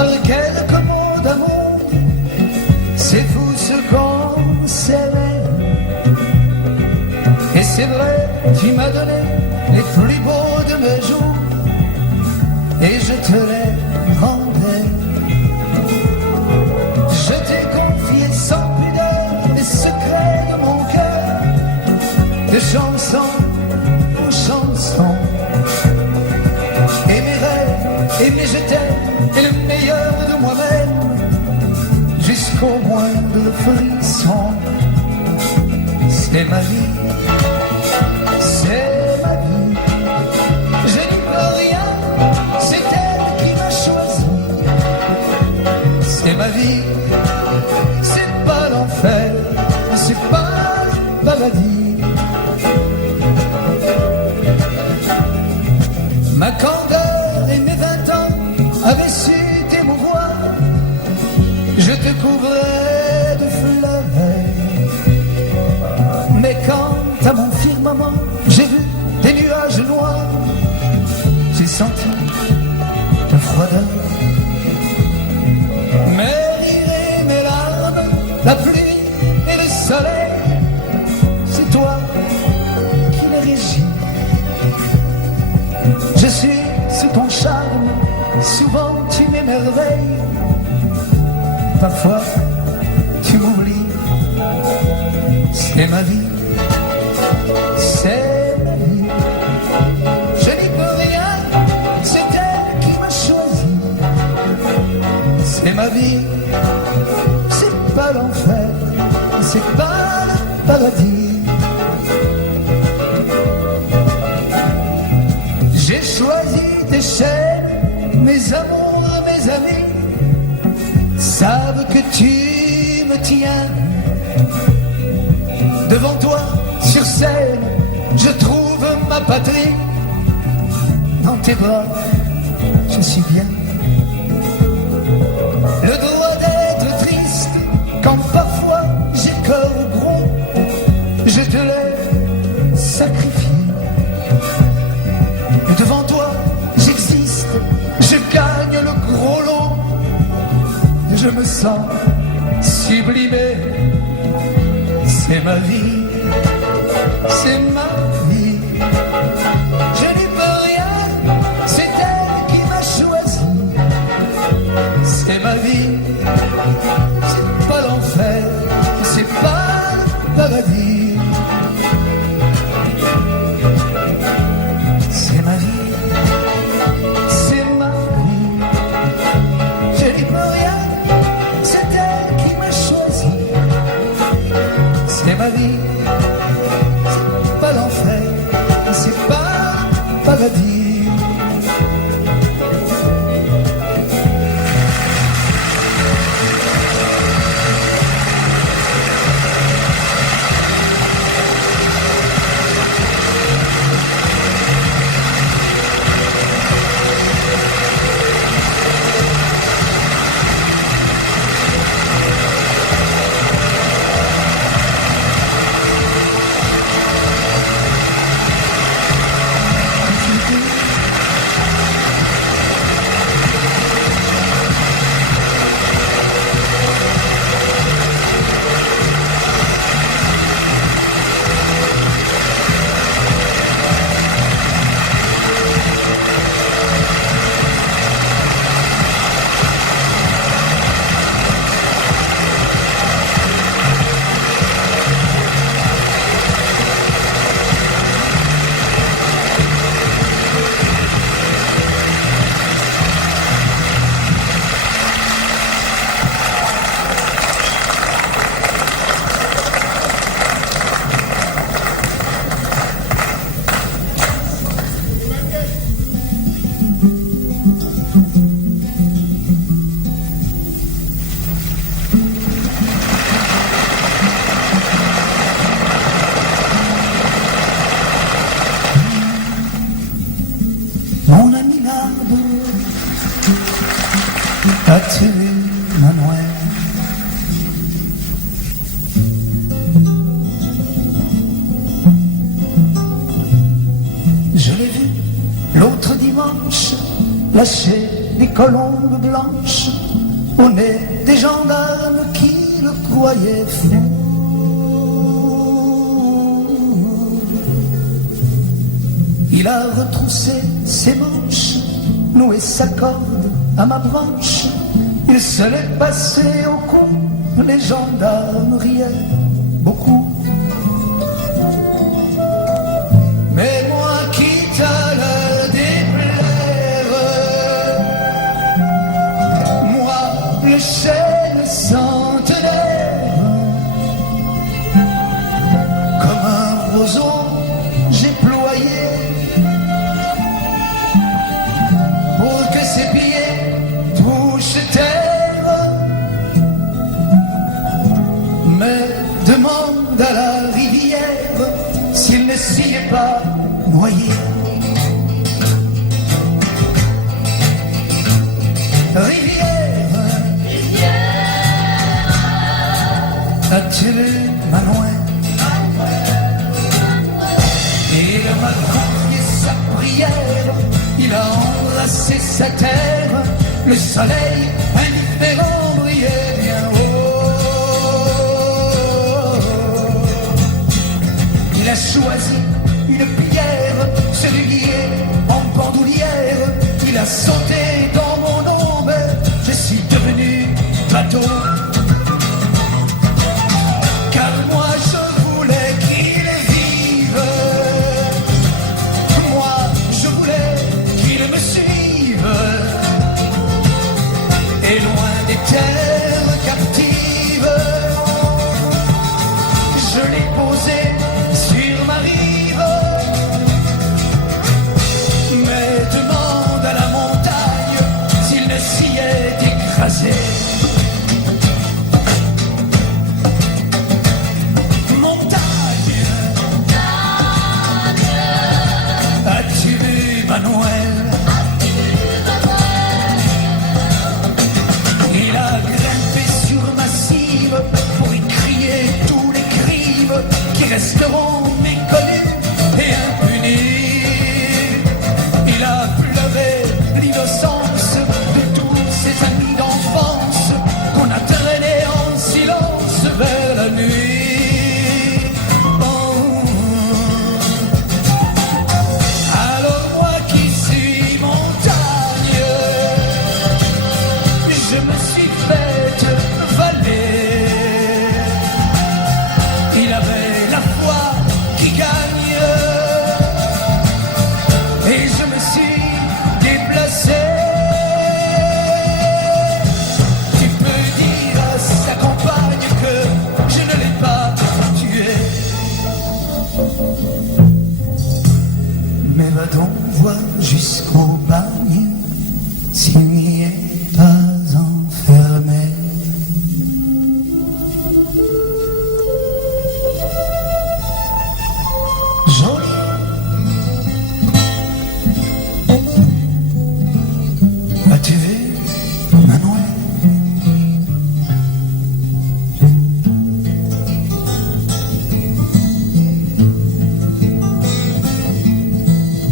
par quelques mots d'amour. C'est fou ce qu'on s'aimait. Et c'est vrai, tu m'as donné les plus beaux de mes jours, et je te les rendais. Je t'ai confié sans pudeur les secrets de mon cœur, de chanson en chanson. Et mes rêves, et mes je t'aime, et le meilleur de moi-même, jusqu'au moindre frisson. C'est ma vie, c'est ma vie. Je n'y peux rien, c'est elle qui m'a choisi. C'est ma vie, c'est pas l'enfer, c'est pas le paradis. Ma candeur et mes 20 ans avaient su t'émouvoir. Je te couvrais de fleurs. Mais quand à mon firmament j'ai vu des nuages noirs, j'ai senti ta froideur. Mes rires et mes larmes, la pluie et le soleil, c'est toi qui les régis. Je suis sous ton charme, souvent tu m'émerveilles. Parfois tu m'oublies. C'est ma vie, c'est ma vie. Je n'y peux rien, c'est elle qui m'a choisi. C'est ma vie, c'est pas l'enfer, c'est pas le paradis. J'ai choisi tes chaînes, mes amours, mes amis savent que tu me tiens. Devant toi, sur scène, je trouve ma patrie. Dans tes bras, je suis bien. Le droit d'être triste, quand parfois j'ai cœur gros, je te l'ai sacrifié. Devant toi, j'existe, je gagne le gros lot. Je me sens sublimé. C'est ma vie, c'est ma vie. Je n'y peux rien, c'est elle qui m'a choisi. C'est ma vie, c'est pas l'enfer, c'est pas le paradis. C'est ma vie, c'est ma vie. Je n'y peux rien, c'est elle qui m'a choisi. C'est ma vie, c'est pas l'enfer, c'est pas le paradis. lâché des colombes blanches au nez des gendarmes qui le croyaient fou. Il a retroussé ses manches, noué sa corde à ma branche. Il se l'est passé au cou, les gendarmes riaient beaucoup. Mais moi, quitte à le déplaire, moi, le chêne centenaire, comme un roseau, j'ai ployé pour que ses pieds touchent terre. Mais demande à la rivière s'il ne s'y est pas noyé. Rivière, as-tu vu Manuel? Il m'a confié sa prière, il a embrassé sa terre, le soleil indifférent brillait bien haut. Il a choisi une pierre, se lier en bandoulière, il a sauté dans mon ombre, je suis devenu bateau. Car moi je voulais qu'il vive, moi je voulais qu'il me suive, et loin des terres captives, je l'ai posé sur ma rive. Mais demande à la montagne s'il ne s'y est écrasé. Montagne, as-tu vu Manuel? Il a grimpé sur massive pour y crier tous les crimes qui resteront méconnus et impunis. Il a pleuré l'innocence de tous ses amis d'enfance qu'on a traînés en silence vers la nuit. Oh. Alors moi qui suis montagne, je me suis faite valer. Il avait la foi qui gagne, et je me suis déplacé. Tu peux dire à sa compagne que je ne l'ai pas tué. Mais va donc voir jusqu'au bagne s'il n'y est pas enfermé. Joli. As-tu vu Manuel?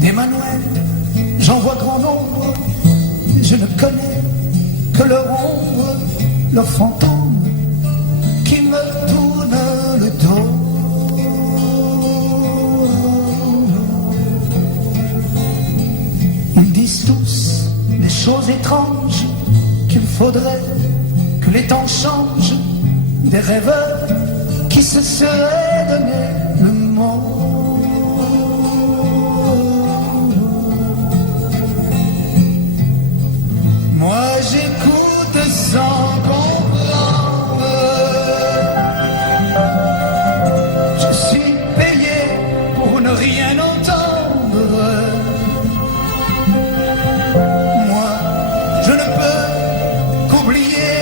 Des Manuel, j'en vois grand nombre, je ne connais que leur ombre, leur fantôme qui me tourne le dos. Ils disent tous des choses étranges, qu'il faudrait que les temps changent, des rêveurs qui se seraient donné le mot. Moi j'écoute sans comprendre, je suis payé pour ne rien entendre. Moi je ne peux qu'oublier,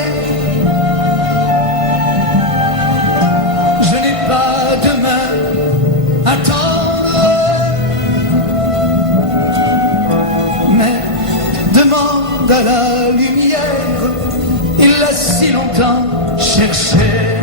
je n'ai pas de main à tendre. Mais demande à la lumière, il l'a si longtemps cherché.